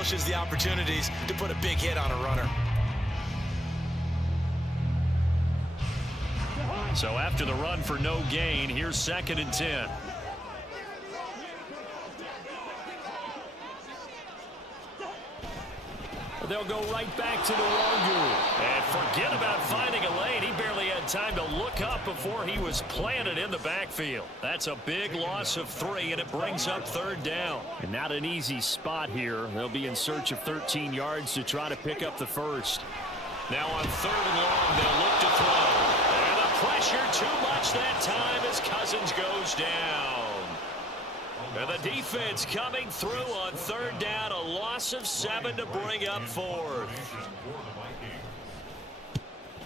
relishes the opportunities to put a big hit on a runner. So after the run for no gain, here's 2nd and 10. They'll go right back to Nwangu. And forget about finding a lane. He barely had time to look up before he was planted in the backfield. That's a big loss of 3, and it brings up 3rd down. And not an easy spot here. They'll be in search of 13 yards to try to pick up the first. Now on 3rd and long, they'll look to throw. And the pressure too much that time as Cousins goes down. And the defense coming through on 3rd down, a loss of 7 to bring up 4th.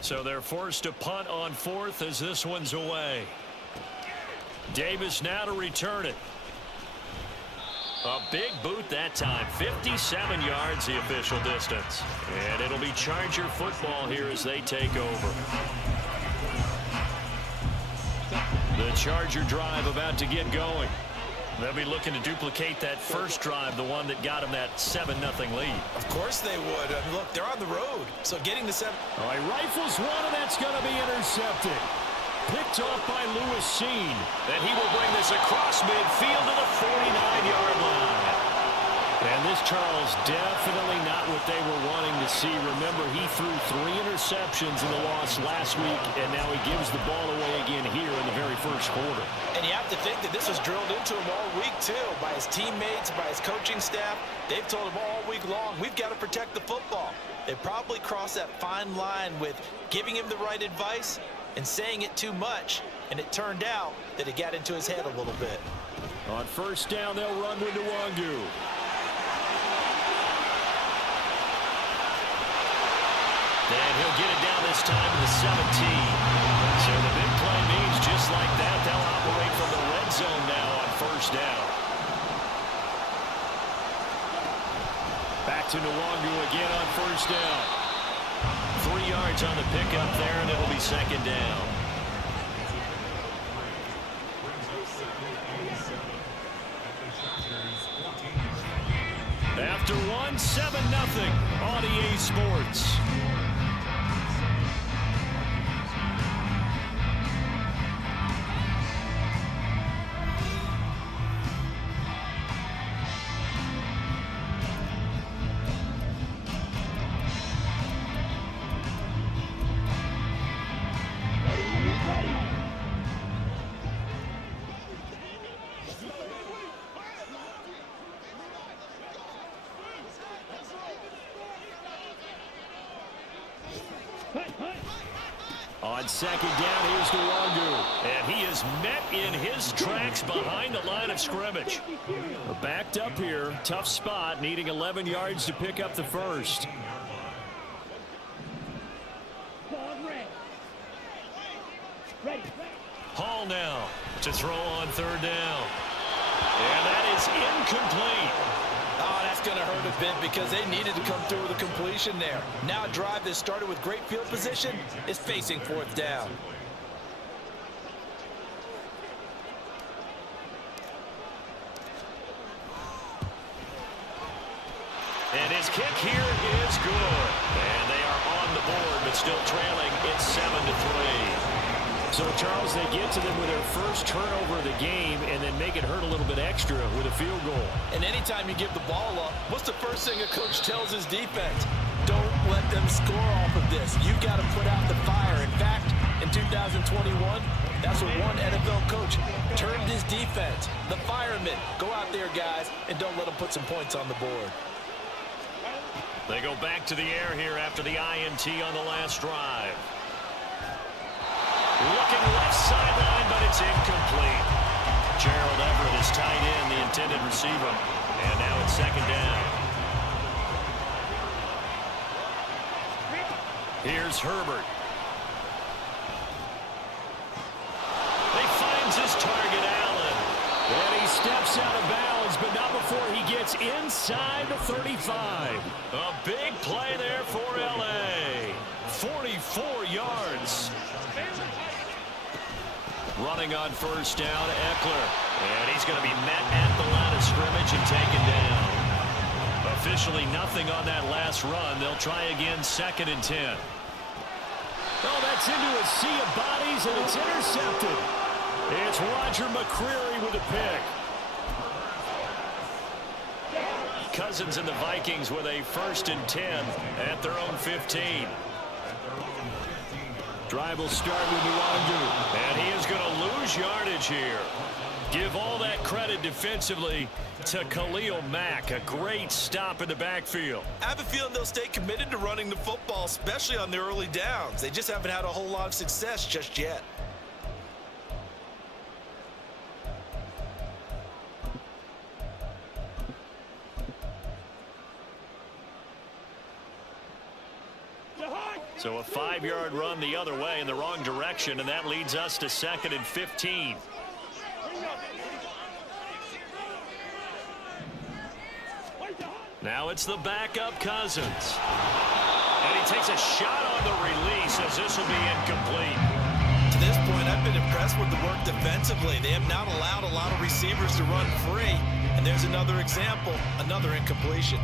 So they're forced to punt on 4th as this one's away. Davis now to return it. A big boot that time, 57 yards the official distance. And it'll be Charger football here as they take over. The Charger drive about to get going. They'll be looking to duplicate that first drive, the one that got them that 7-0 lead. Of course they would. Look, they're on the road, so getting the 7. All right, rifles one, and that's going to be intercepted. Picked off by Lewis Sheen. And he will bring this across midfield to the 49-yard line. And this, Charles, definitely not what they were wanting to see. Remember, he threw 3 interceptions in the loss last week, and now he gives the ball away again here in the very first quarter. And you have to think that this was drilled into him all week, too, by his teammates, by his coaching staff. They've told him all week long, we've got to protect the football. They probably crossed that fine line with giving him the right advice and saying it too much, and it turned out that it got into his head a little bit. On 1st down, they'll run with Nwangu. And he'll get it down this time to the 17. So the big play means just like that, they'll operate from the red zone now on 1st down. Back to Nwangu again on 1st down. 3 yards on the pickup there, and it'll be 2nd down. After one, 7-0 on EA Sports. On 2nd down, here's Nwangu. And he is met in his tracks behind the line of scrimmage. Backed up here, tough spot, needing 11 yards to pick up the first. Hall now to throw on 3rd down. And that is incomplete. Oh, that's going to hurt a bit because they needed to come through with a completion there. Now a drive that started with great field position is facing 4th down. And his kick here is good. And they are on the board, but still trailing. It's 7-3. So, Charles, they get to them with their first turnover of the game and then make it hurt a little bit extra with a field goal. And anytime you give the ball up, what's the first thing a coach tells his defense? Don't let them score off of this. You've got to put out the fire. In fact, in 2021, that's what one NFL coach termed his defense. The firemen. Go out there, guys, and don't let them put some points on the board. They go back to the air here after the INT on the last drive. Looking left sideline, but it's incomplete. Gerald Everett is tied in, the intended receiver. And now it's 2nd down. Here's Herbert. He finds his target, Allen. And he steps out of bounds, but not before he gets inside the 35. A big play there for L.A. 44 yards. Running on 1st down, Eckler. And he's going to be met at the line of scrimmage and taken down. A Officially nothing on that last run. They'll try again, 2nd and 10. Oh, that's into a sea of bodies, and it's intercepted. It's Roger McCreary with a pick. Cousins and the Vikings with a 1st and 10 at their own 15. Drive will start with Nwangu, and he is going to lose yardage here. Give all that credit defensively to Khalil Mack. A great stop in the backfield. I have a feeling they'll stay committed to running the football, especially on the early downs. They just haven't had a whole lot of success just yet. So a 5-yard run the other way in the wrong direction, and that leads us to 2nd and 15. Now it's the backup Cousins. And he takes a shot on the release as this will be incomplete. To this point, I've been impressed with the work defensively. They have not allowed a lot of receivers to run free. And there's another example, another incompletion.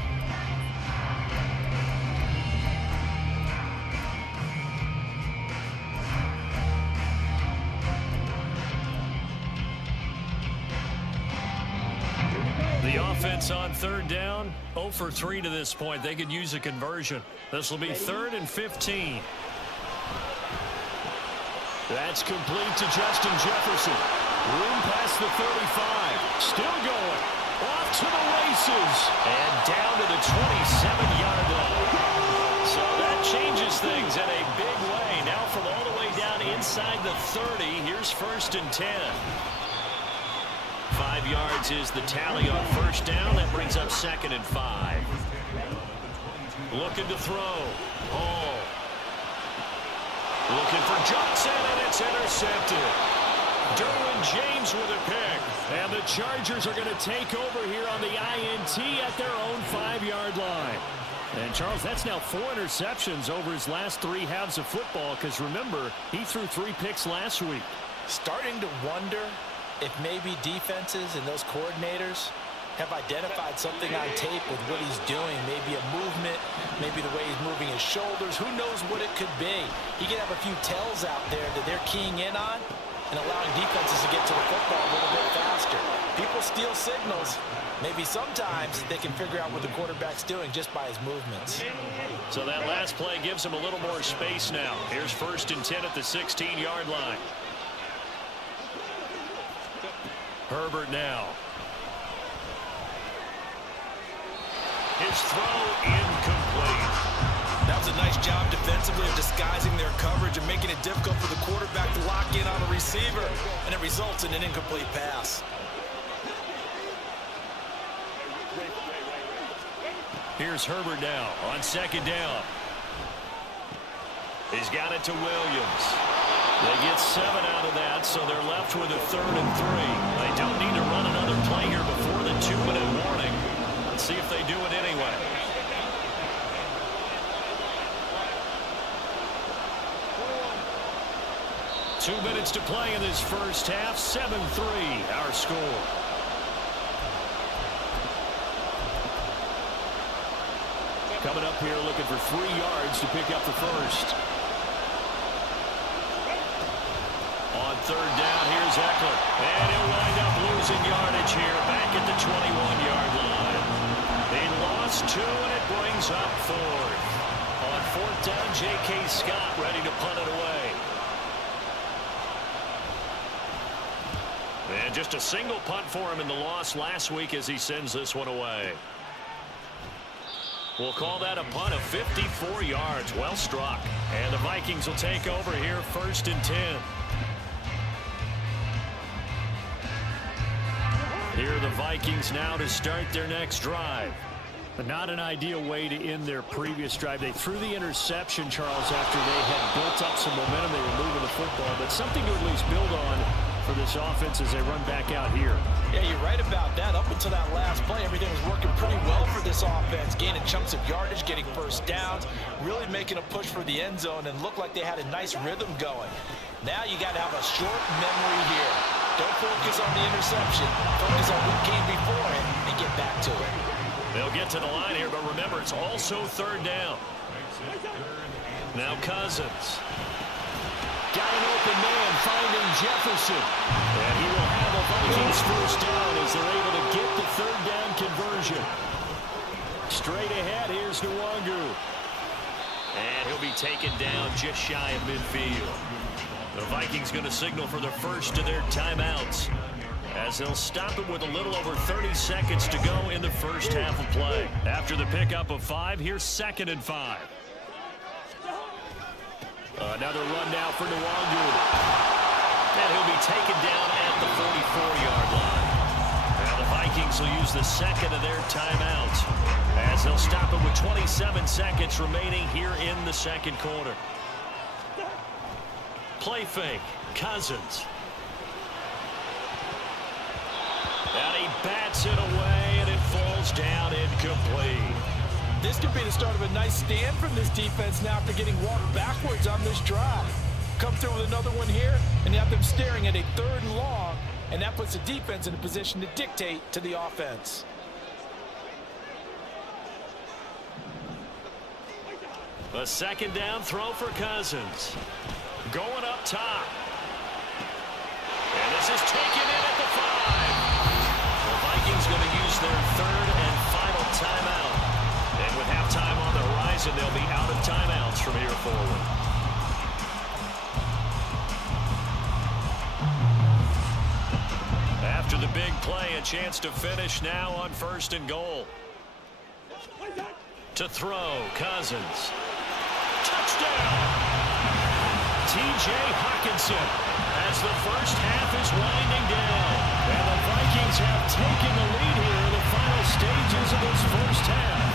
The offense on 3rd down, 0 for 3 to this point. They could use a conversion. This will be 3rd and 15. That's complete to Justin Jefferson. Room past the 35. Still going. Off to the races. And down to the 27-yard line. So that changes things in a big way. Now from all the way down inside the 30, here's 1st and 10. 5 yards is the tally on 1st down. That brings up 2nd and 5. Looking to throw. Hall. Looking for Johnson, and it's intercepted. Derwin James with a pick. And the Chargers are going to take over here on the INT at their own 5-yard line. And, Charles, that's now 4 interceptions over his last 3 halves of football, because, remember, he threw 3 picks last week. Starting to wonder if maybe defenses and those coordinators have identified something on tape with what he's doing. Maybe a movement, maybe the way he's moving his shoulders. Who knows what it could be? He could have a few tells out there that they're keying in on and allowing defenses to get to the football a little bit faster. People steal signals. Maybe sometimes they can figure out what the quarterback's doing just by his movements. So that last play gives him a little more space now. Here's 1st and 10 at the 16-yard line. Herbert now. His throw incomplete. That was a nice job defensively of disguising their coverage and making it difficult for the quarterback to lock in on a receiver, and it results in an incomplete pass. Here's Herbert now on 2nd down. He's got it to Williams. They get 7 out of that, so they're left with a 3rd and 3. They don't need to run another play here before the 2-minute warning. Let's see if they do it anyway. Two minutes to play in this first half. 7-3, our score. Coming up here looking for 3 yards to pick up the first. On 3rd down, here's Eckler. And he'll wind up losing yardage here back at the 21-yard line. They lost 2, and it brings up 4th. On 4th down, J.K. Scott ready to punt it away. And just a single punt for him in the loss last week as he sends this one away. We'll call that a punt of 54 yards. Well struck. And the Vikings will take over here 1st and 10. Here are the Vikings now to start their next drive. But not an ideal way to end their previous drive. They threw the interception, Charles, after they had built up some momentum. They were moving the football, but something to at least build on for this offense as they run back out here. Yeah, you're right about that. Up until that last play, everything was working pretty well for this offense, gaining chunks of yardage, getting first downs, really making a push for the end zone, and looked like they had a nice rhythm going. Now you got to have a short memory here. Don't focus on the interception. Focus on what came before it and get back to it. They'll get to the line here, but remember, it's also third down. Now Cousins. Got an open man finding Jefferson. And he will have a Vikings first down as they're able to get the third down conversion. Straight ahead, here's Nwangu. And he'll be taken down just shy of midfield. The Vikings going to signal for the first of their timeouts, as they'll stop it with a little over 30 seconds to go in the first half of play. After the pickup of 5, here's 2nd and 5. Another run now for Nwangu. And he'll be taken down at the 44-yard line. Now the Vikings will use the second of their timeouts, as they'll stop it with 27 seconds remaining here in the second quarter. Play fake. Cousins. And he bats it away, and it falls down incomplete. This could be the start of a nice stand from this defense now after getting walked backwards on this drive. Come through with another one here, and you have them staring at a 3rd and long, and that puts the defense in a position to dictate to the offense. A 2nd down throw for Cousins. Going up top. And this is taken in at the 5. The Vikings going to use their 3rd and final timeout. And with halftime on the horizon, they'll be out of timeouts from here forward. After the big play, a chance to finish now on 1st and goal. To throw, Cousins. Touchdown! T.J. Hawkinson, as the first half is winding down. And the Vikings have taken the lead here in the final stages of this first half.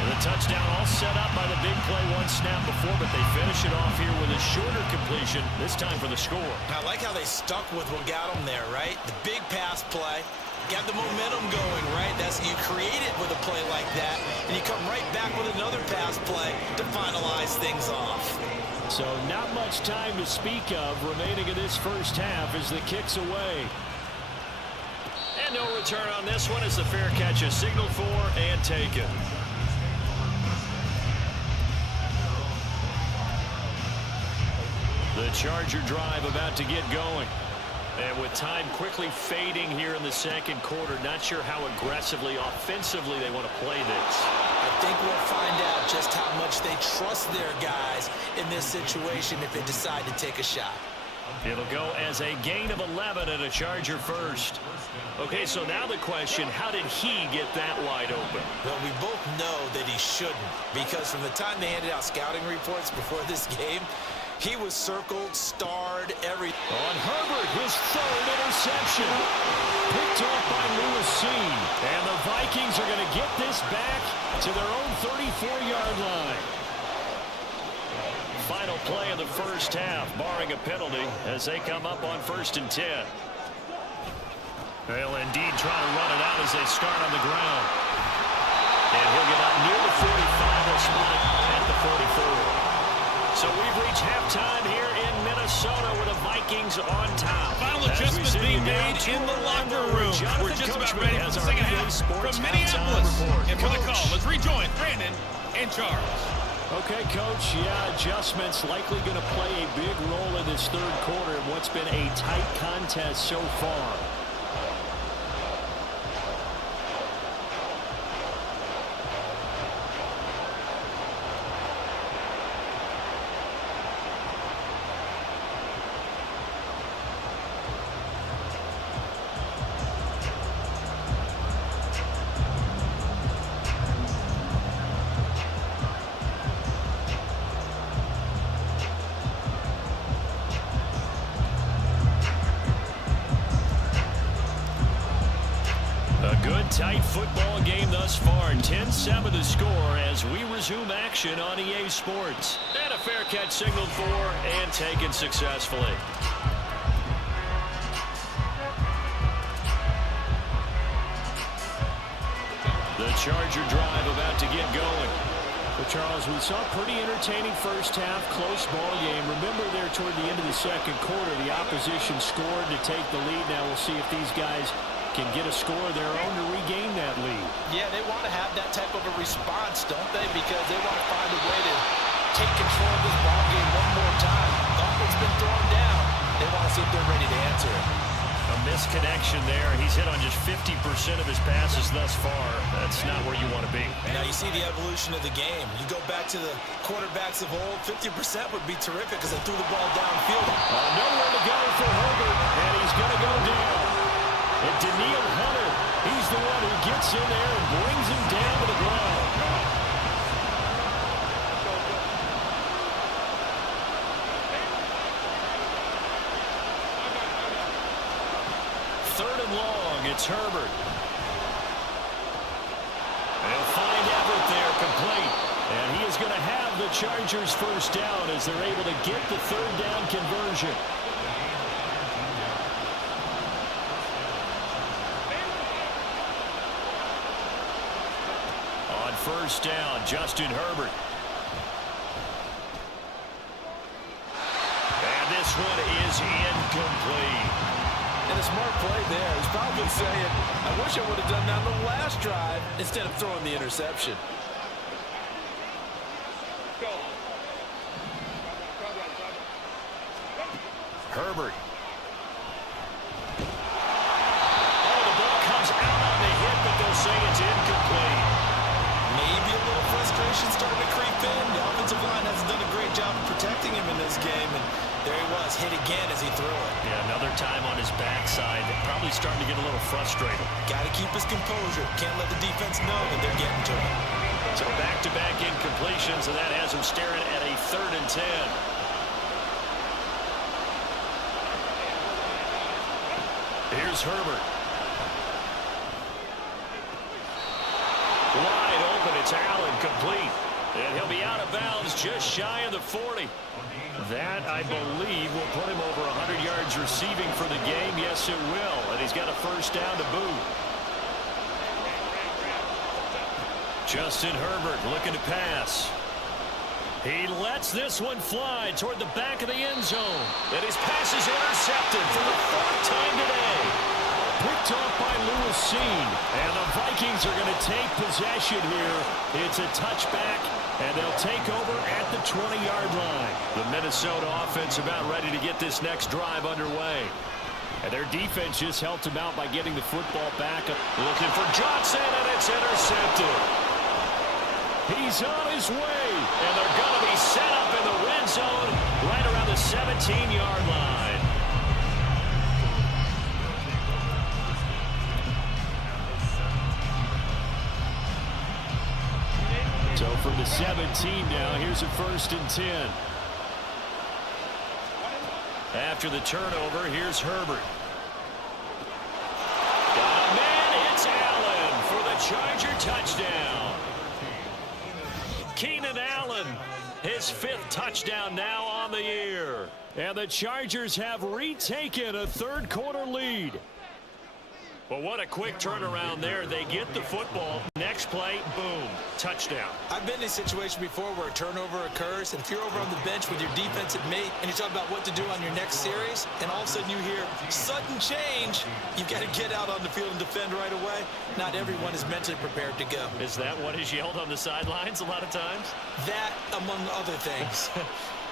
And the touchdown all set up by the big play one snap before, but they finish it off here with a shorter completion, this time for the score. I like how they stuck with what got them there, right? The big pass play. Got the momentum going, right? That's, you create it with a play like that, and you come right back with another pass play to finalize things off. So not much time to speak of remaining in this first half as the kick's away. And no return on this one as the fair catch is signaled for and taken. The Charger drive about to get going. And with time quickly fading here in the second quarter, not sure how aggressively, offensively they want to play this. I think we'll find out just how much they trust their guys in this situation if they decide to take a shot. It'll go as a gain of 11 and a Charger first. Okay, so now the question, how did he get that wide open? Well, we both know that he shouldn't, because from the time they handed out scouting reports before this game, he was circled, starred, everything. On Herbert, his 3rd interception. Picked off by Lewis-Cine. And the Vikings are going to get this back to their own 34-yard line. Final play of the first half, barring a penalty, as they come up on 1st and 10. They'll indeed try to run it out as they start on the ground. And he'll get up near the 45. He'll spot it at the 44. So we've reached halftime here in Minnesota with the Vikings on top. Final adjustments being made in the locker room. We're just about ready for the second half from Minneapolis. And for the call, let's rejoin Brandon and Charles. Okay, Coach. Yeah, adjustments likely going to play a big role in this third quarter in what's been a tight contest so far. Tight football game thus far. 10-7 the score as we resume action on EA Sports. And a fair catch signaled for and taken successfully. The Charger drive about to get going. Well, Charles, we saw a pretty entertaining first half, close ball game. Remember there toward the end of the second quarter, the opposition scored to take the lead. Now we'll see if these guys and get a score of their own to regain that lead. Yeah, they want to have that type of a response, don't they? Because they want to find a way to take control of this ball game one more time. The offense been thrown down. They want to see if they're ready to answer it. A misconnection there. He's hit on just 50% of his passes thus far. That's not where you want to be. Now you see the evolution of the game. You go back to the quarterbacks of old, 50% would be terrific because they threw the ball downfield. Nowhere to go for Herbert, and he's going to go down. And Daniil Hunter, he's the one who gets in there and brings him down to the ground. Third and long, it's Herbert. They'll find Everett there, complete. And he is going to have the Chargers first down as they're able to get the third down conversion. On first down, Justin Herbert. And this one is incomplete. And a smart play there. He's probably saying, I wish I would have done that on the last drive instead of throwing the interception. Herbert. Oh, the ball comes out on the hit, but they'll say it's incomplete. Maybe a little frustration starting to creep in. The offensive line hasn't done a great job of protecting him in this game. And there he was, hit again as he threw it. Yeah, another time on his backside. Probably starting to get a little frustrated. Got to keep his composure. Can't let the defense know that they're getting to him. So back-to-back incompletions, and that has him staring at a 3rd and 10. Here's Herbert. Wide open, it's Allen, complete. And he'll be out of bounds just shy of the 40. That, I believe, will put him over 100 yards receiving for the game. Yes, it will. And he's got a first down to boot. Justin Herbert looking to pass. He lets this one fly toward the back of the end zone. And his pass is intercepted for the 4th time today. Picked off by Lewis Seen. And the Vikings are going to take possession here. It's a touchback, and they'll take over at the 20-yard line. The Minnesota offense about ready to get this next drive underway. And their defense just helped him out by getting the football back. Looking for Johnson, and it's intercepted. He's on his way, and they're going to be set up in the red zone right around the 17-yard line. So from the 17 now, here's a 1st and 10. After the turnover, here's Herbert. Got a man, it's Allen for the Charger touchdown. Keenan Allen, his 5th touchdown now on the year. And the Chargers have retaken a 3rd quarter lead. Well, what a quick turnaround there. They get the football. Next play, boom, touchdown. I've been in a situation before where a turnover occurs, and if you're over on the bench with your defensive mate and you're talking about what to do on your next series, and all of a sudden you hear sudden change, you've got to get out on the field and defend right away. Not everyone is mentally prepared to go. Is that what is yelled on the sidelines a lot of times? That, among other things.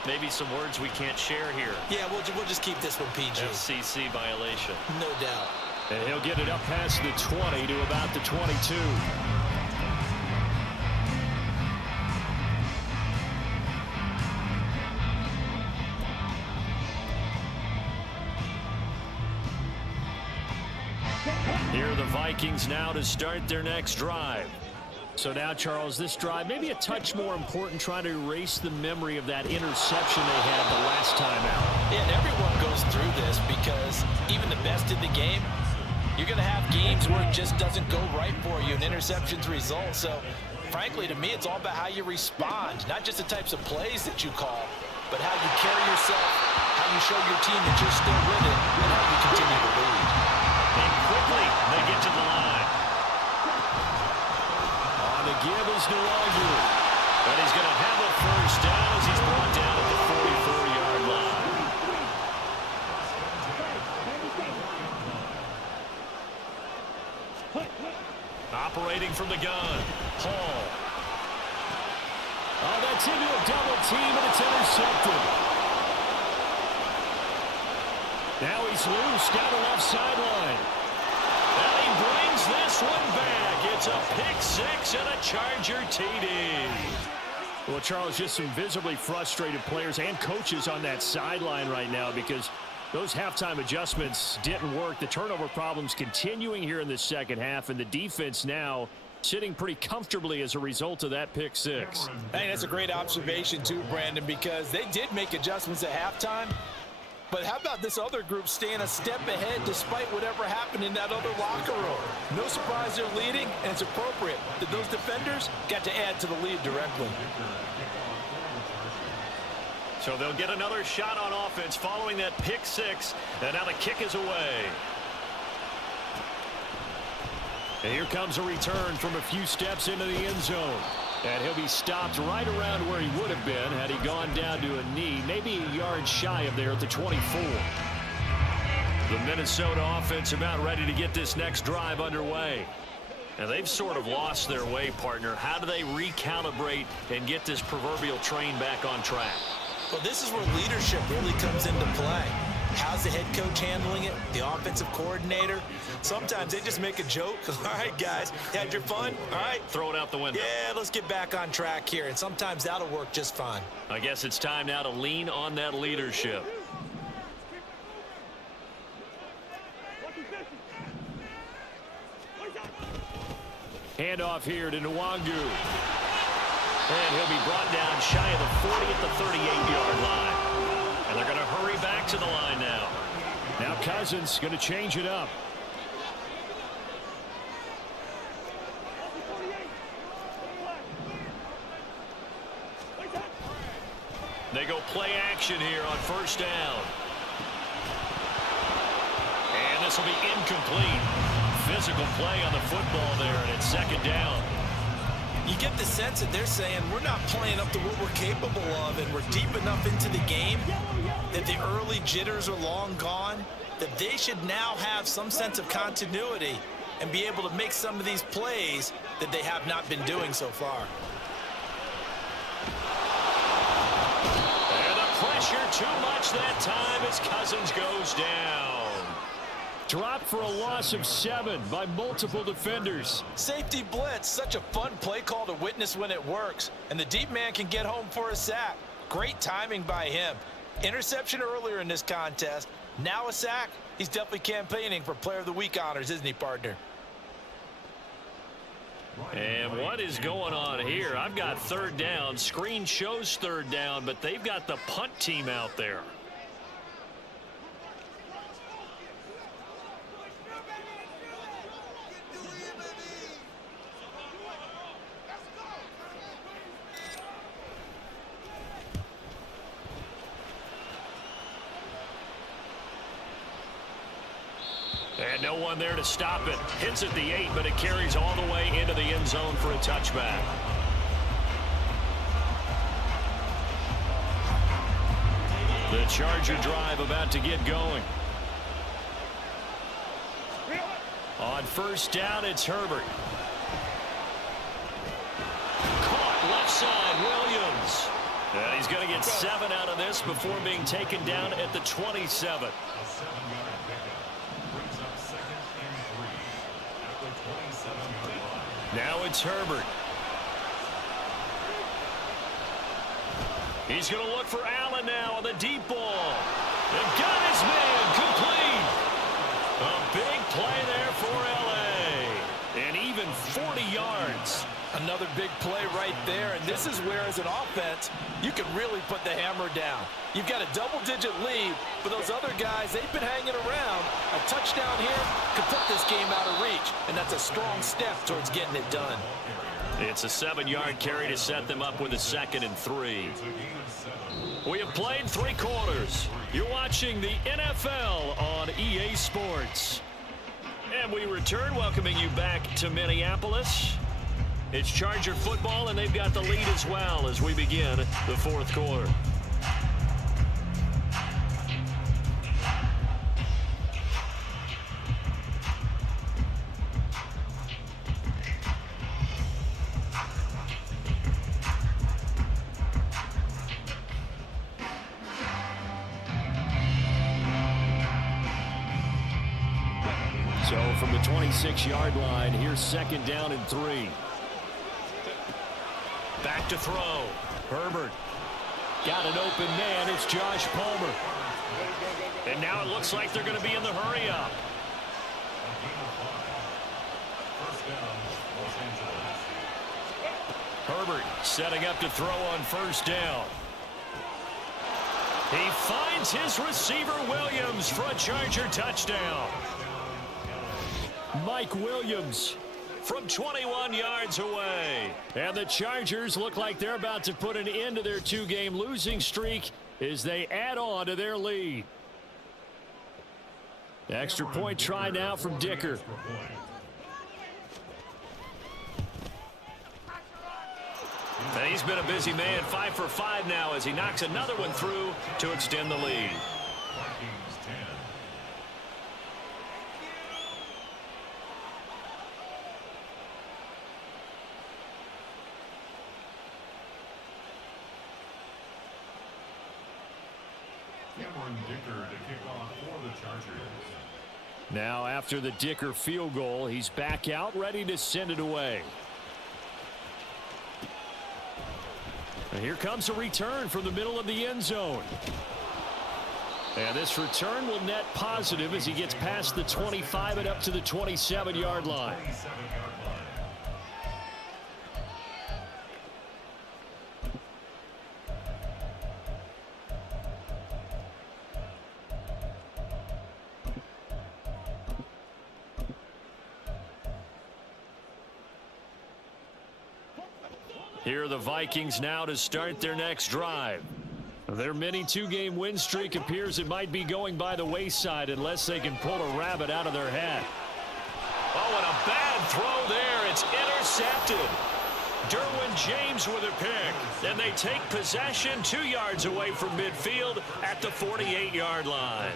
Maybe some words we can't share here. Yeah, we'll just keep this one PG. FCC violation. No doubt. And he'll get it up past the 20 to about the 22. Here are the Vikings now to start their next drive. So now, Charles, this drive maybe a touch more important, trying to erase the memory of that interception they had the last time out. Yeah, and everyone goes through this because even the best in the game, you're going to have games where it just doesn't go right for you, and interceptions result. So, frankly, to me, it's all about how you respond, not just the types of plays that you call, but how you carry yourself, how you show your team that you're still with it, and how you continue to lead. And quickly, they get to the line. On the give is Nwangu. But he's going to have a first down as he's brought down at the 44-yard line. operating from the gun. Hall. Oh, that's into a double team, and it's intercepted. Now he's loose down the left sideline. And he brings this one back. It's a pick six and a Charger TD. Well, Charles, just some visibly frustrated players and coaches on that sideline right now because those halftime adjustments didn't work. The turnover problems continuing here in the second half, and the defense now sitting pretty comfortably as a result of that pick six. Hey, that's a great observation too, Brandon, because they did make adjustments at halftime. But how about this other group staying a step ahead despite whatever happened in that other locker room? No surprise they're leading, and it's appropriate that those defenders got to add to the lead directly. So they'll get another shot on offense following that pick six, and now the kick is away. And here comes a return from a few steps into the end zone. And he'll be stopped right around where he would have been had he gone down to a knee, maybe a yard shy of there at the 24. The Minnesota offense about ready to get this next drive underway. And they've sort of lost their way, partner. How do they recalibrate and get this proverbial train back on track? Well, this is where leadership really comes into play. How's the head coach handling it? The offensive coordinator? Sometimes they just make a joke. All right, guys, you had your fun? All right. Throw it out the window. Yeah, let's get back on track here. And sometimes that'll work just fine. I guess it's time now to lean on that leadership. Handoff here to Nwangu. And he'll be brought down shy of the 40 at the 38-yard line. And they're going to hurry back to the line now. Now Cousins going to change it up. They go play action here on first down. And this will be incomplete. Physical play on the football there, and it's second down. You get the sense that they're saying we're not playing up to what we're capable of, and we're deep enough into the game that the early jitters are long gone, that they should now have some sense of continuity and be able to make some of these plays that they have not been doing so far. And the pressure too much that time as Cousins goes down. Dropped for a loss of 7 by multiple defenders. Safety blitz, such a fun play call to witness when it works. And the deep man can get home for a sack. Great timing by him. Interception earlier in this contest. Now a sack. He's definitely campaigning for Player of the Week honors, isn't he, partner? And what is going on here? I've got third down. Screen shows third down, but they've got the punt team out there. And no one there to stop it. Hits at the 8, but it carries all the way into the end zone for a touchback. The Charger drive about to get going. On first down, it's Herbert. Caught left side, Williams. And he's going to get 7 out of this before being taken down at the 27. Now it's Herbert. He's going to look for Allen now on the deep ball. And got his man complete. A big play there for L.A. And even 40 yards. Another big play right there, and this is where, as an offense, you can really put the hammer down. You've got a double-digit lead, but those other guys, they've been hanging around. A touchdown here could put this game out of reach, and that's a strong step towards getting it done. It's a 7-yard carry to set them up with a 2nd and 3. We have played 3 quarters. You're watching the NFL on EA Sports. And we return, welcoming you back to Minneapolis. It's Charger football, and they've got the lead as well as we begin the 4th quarter. from the 26-yard line. Here's 2nd down and 3. Back to throw. Herbert. Got an open man. It's Josh Palmer. And now it looks like they're going to be in the hurry-up. Herbert setting up to throw on 1st down. He finds his receiver Williams for a Charger touchdown. Mike Williams from 21 yards away. And the Chargers look like they're about to put an end to their 2-game losing streak as they add on to their lead. Extra point try now from Dicker. And he's been a busy man, 5 for 5 now as he knocks another one through to extend the lead. Now after the Dicker field goal, he's back out ready to send it away. And here comes a return from the middle of the end zone. And this return will net positive as he gets past the 25 and up to the 27-yard line. Here are the Vikings now to start their next drive. Their mini 2-game win streak appears it might be going by the wayside unless they can pull a rabbit out of their hat. Oh, and a bad throw there. It's intercepted. Derwin James with a pick. And they take possession 2 yards away from midfield at the 48-yard line.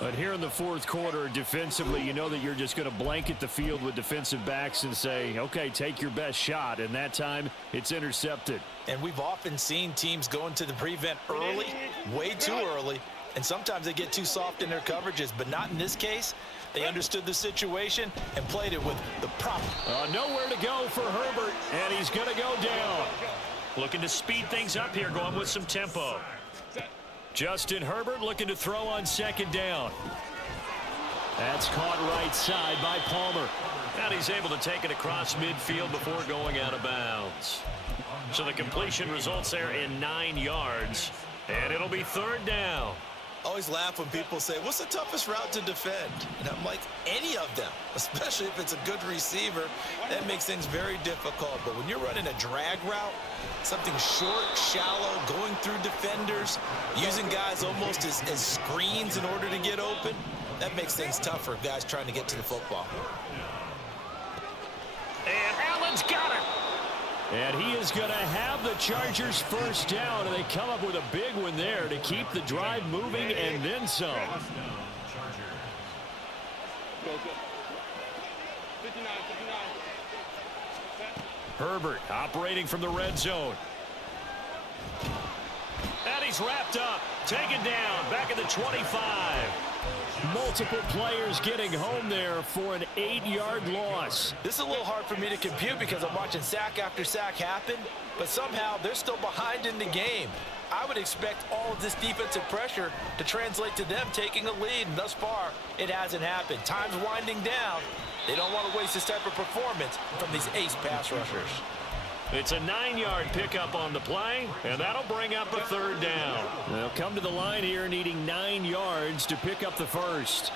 But here in the 4th quarter, defensively, you know that you're just going to blanket the field with defensive backs and say, okay, take your best shot. And that time, it's intercepted. And we've often seen teams go into the prevent early, way too early, and sometimes they get too soft in their coverages, but not in this case. They understood the situation and played it with the proper. Nowhere to go for Herbert, and he's going to go down. Looking to speed things up here, going with some tempo. Justin Herbert looking to throw on 2nd down. That's caught right side by Palmer. And he's able to take it across midfield before going out of bounds. So the completion results there in 9 yards. And it'll be 3rd down. I always laugh when people say, what's the toughest route to defend? And I'm like, any of them, especially if it's a good receiver. That makes things very difficult. But when you're running a drag route, something short, shallow, going through defenders, using guys almost as screens in order to get open, that makes things tough for guys trying to get to the football. And Allen's got it. And he is going to have the Chargers 1st down, and they come up with a big one there to keep the drive moving and then some. Herbert operating from the red zone. And he's wrapped up, taken down, back at the 25. Multiple players getting home there for an 8-yard loss. This is a little hard for me to compute because I'm watching sack after sack happen, but somehow they're still behind in the game. I would expect all of this defensive pressure to translate to them taking a lead, and thus far, it hasn't happened. Time's winding down. They don't want to waste this type of performance from these ace pass rushers. It's a 9-yard pickup on the play, and that'll bring up a 3rd down. They'll come to the line here needing 9 yards to pick up the 1st.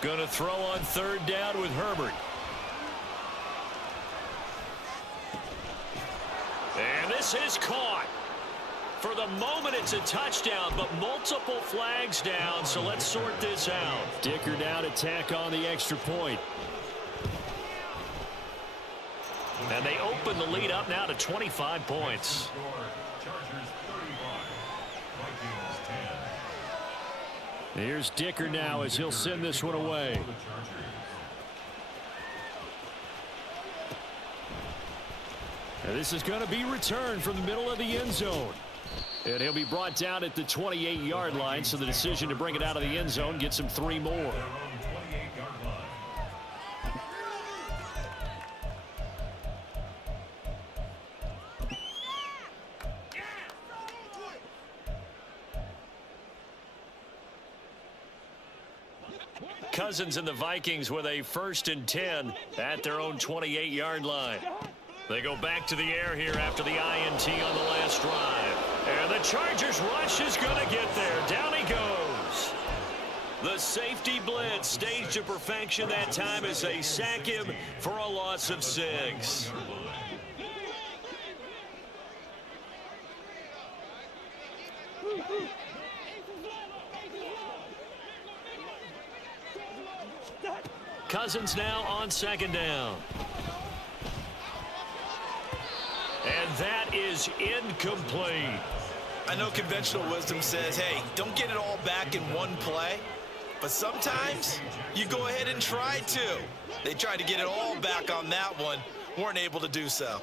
Going to throw on 3rd down with Herbert. And this is caught. For the moment, it's a touchdown, but multiple flags down, so let's sort this out. Dicker down to tack on the extra point. And they open the lead up now to 25 points. Here's Dicker now as he'll send this one away. And this is going to be returned from the middle of the end zone. And he'll be brought down at the 28-yard line, so the decision to bring it out of the end zone gets him 3 more. Cousins and the Vikings with a 1st and 10 at their own 28-yard line. They go back to the air here after the INT on the last drive. And the Chargers rush is going to get there. Down he goes. The safety blitz staged to perfection that time as they sack him for a loss of 6. Cousins now on 2nd down. And that is incomplete. I know conventional wisdom says, hey, don't get it all back in one play. But sometimes you go ahead and try to. They tried to get it all back on that one. Weren't able to do so.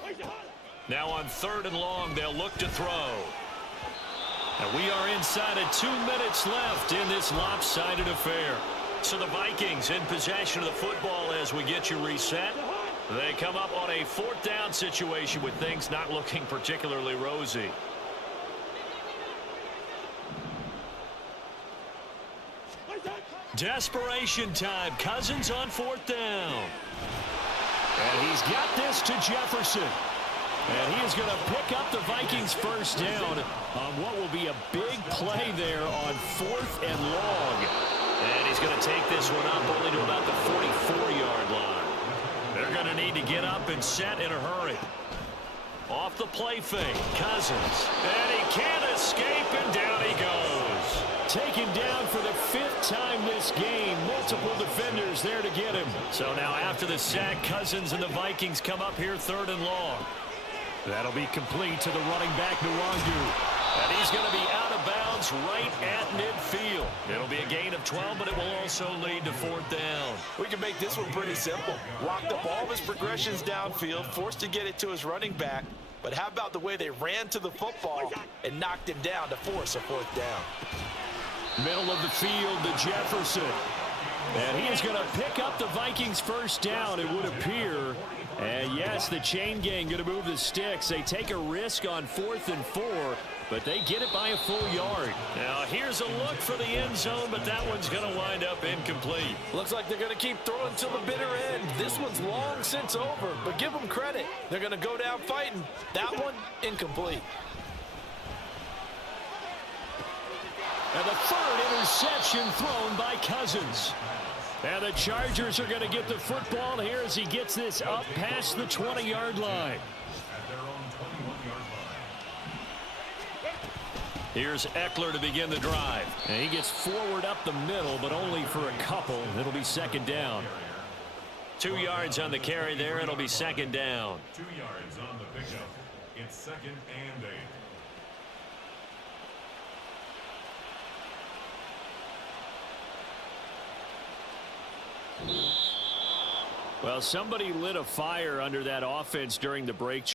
Now on 3rd and long, they'll look to throw. And we are inside of 2 minutes left in this lopsided affair. So the Vikings in possession of the football as we get you reset. They come up on a 4th down situation with things not looking particularly rosy. Desperation time. Cousins on 4th down. And he's got this to Jefferson. And he is going to pick up the Vikings' 1st down on what will be a big play there on 4th and long. And he's going to take this one up only to about the 44-yard line. They're going to need to get up and set in a hurry. Off the play fake, Cousins. And he can't escape, and down he goes. Taken down for the 5th time this game. Multiple defenders there to get him. So now after the sack, Cousins and the Vikings come up here 3rd and long. That'll be complete to the running back, Nwangu. And he's going to be out of bounds right at midfield. It'll be a gain of 12, but it will also lead to 4th down. We can make this one pretty simple. Walked up all of his progressions downfield, forced to get it to his running back. But how about the way they ran to the football and knocked him down to force a 4th down? Middle of the field to Jefferson. And he is going to pick up the Vikings' 1st down, it would appear. And yes, the chain gang going to move the sticks. They take a risk on 4th and 4, but they get it by a full yard. Now here's a look for the end zone, but that one's going to wind up incomplete. Looks like they're going to keep throwing till the bitter end. This one's long since over, but give them credit. They're going to go down fighting. That one, incomplete. And the 3rd interception thrown by Cousins. And the Chargers are going to get the football here as he gets this up past the 20-yard line. Here's Eckler to begin the drive. And he gets forward up the middle, but only for a couple. It'll be 2nd down. 2 yards on the carry there. It'll be 2nd down. 2 yards on the pickup. It's 2nd and 8. Well, somebody lit a fire under that offense during the break.